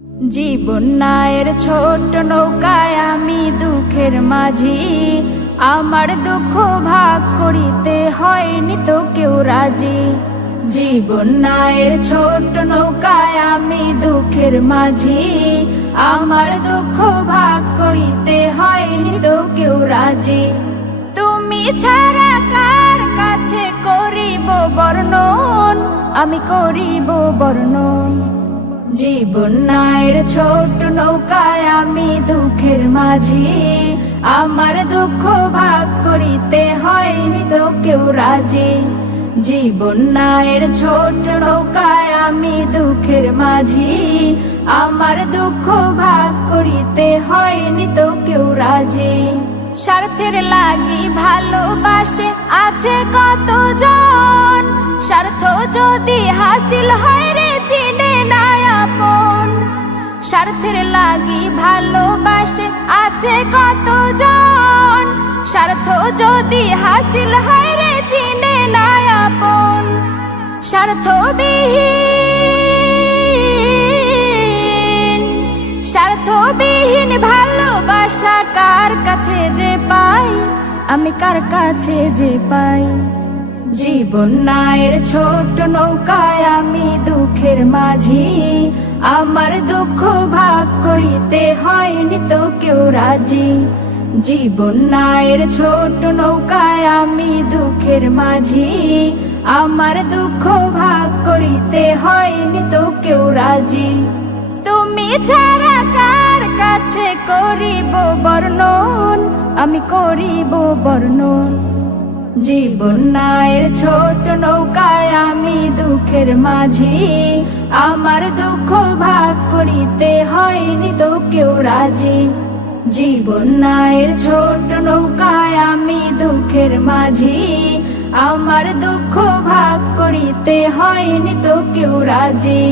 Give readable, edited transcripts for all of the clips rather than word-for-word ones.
জীবন নায়ের ছোট নৌকায় আমি দুঃখের মাঝি, আমার দুঃখ ভাগ করিতে হয়নি তো কেউ রাজি। জীবন নায়ের ছোট নৌকায় আমি দুঃখের মাঝি, আমার দুঃখ ভাগ করিতে হয়নি তো কেউ রাজি। তুমি ছাড়া কার কাছে করিব বর্ণন, আমি করিব বর্ণন। জীবন নায়ের ছোট নৌকায় আমি দুঃখের মাঝি, আমার দুঃখ ভাগ করিতে হয়নি তো কেউ রাজি। জীবন নায়ের ছোট নৌকায় আমি দুঃখের মাঝি, আমার দুঃখ ভাগ করিতে হয়নি তো কেউ রাজি। স্বার্থের লাগি ভালোবাসে আছে কতজন, স্বার্থ যদি হাসিল হয় রে চিনে না আপন। স্বার্থের লাগি ভালোবাসে আছে কতজন, স্বার্থ যদি হাসিল হয় রে চিনে না আপন। স্বার্থবিহীন ভালোবাসা কার কাছে যে পাই, আমি কার কাছে যে পাই। জীবন নায়ের ছোট নৌকায় আমি দুঃখের মাঝি, আমার দুঃখ ভাগ করিতে হয়নি তো কেউ রাজি। জীবন নায়ের ছোট নৌকায় আমি দুঃখের মাঝি, আমার দুঃখ ভাগ করিতে হয়নি তো কেউ রাজি। তুমি ছাড়া কার কাছে করিব বর্ণন, আমি করিব বর্ণন। জীবন নায়ের ছোট নৌকায় আমি দুঃখের মাঝি, আমার দুঃখ ভাগ করিতে হয়নি তো কেউ রাজি। জীবন নায়ের ছোট নৌকায় আমি দুঃখের মাঝি, আমার দুঃখ ভাগ করিতে হয়নি তো কেউ রাজি।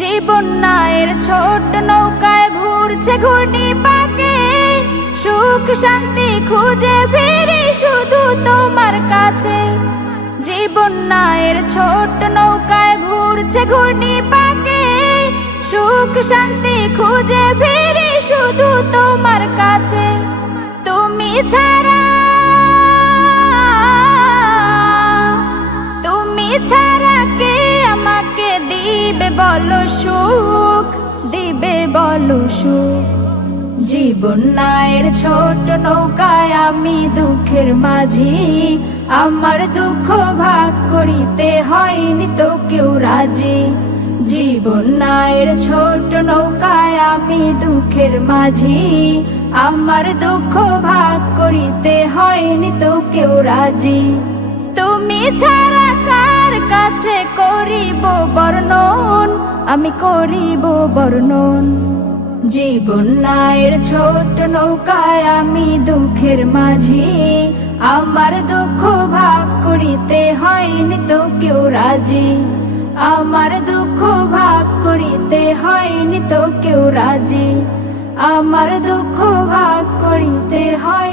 জীবন নায়ের ছোট নৌকায় ঘুরছে ঘূর্ণি পাকে, সুখ শান্তি খুঁজে ফিরি শুধু তোমার কাছে। জীবন নায়ের ছোট নৌকায় ঘুরছে ঘূর্ণি পাকে, সুখ শান্তি খুঁজে ফিরি শুধু তোমার কাছে। তুমি ছাড়া কে আমাকে দিবে বলো সুখ, দিবে বলো সুখ। জীবন নায়ের ছোট নৌকায় আমি দুঃখের মাঝি, আমার দুঃখ ভাগ করিতে হয়নি তো কেউ রাজি। জীবন নায়ের ছোট নৌকায় আমি দুঃখের মাঝি, আমার দুঃখ ভাগ করিতে হয়নি তো কেউ রাজি। তুমি ছাড়া কার কাছে করিব বর্ণন, আমি করিব বর্ণন। জীবন নায়ের ছোট নৌকায় আমি দুঃখের মাঝি, আমার দুঃখ ভাগ করিতে হয়নি তো কেউ রাজি। আমার দুঃখ ভাগ করিতে হয়নি তো কেউ রাজি, আমার দুঃখ ভাগ করিতে হয়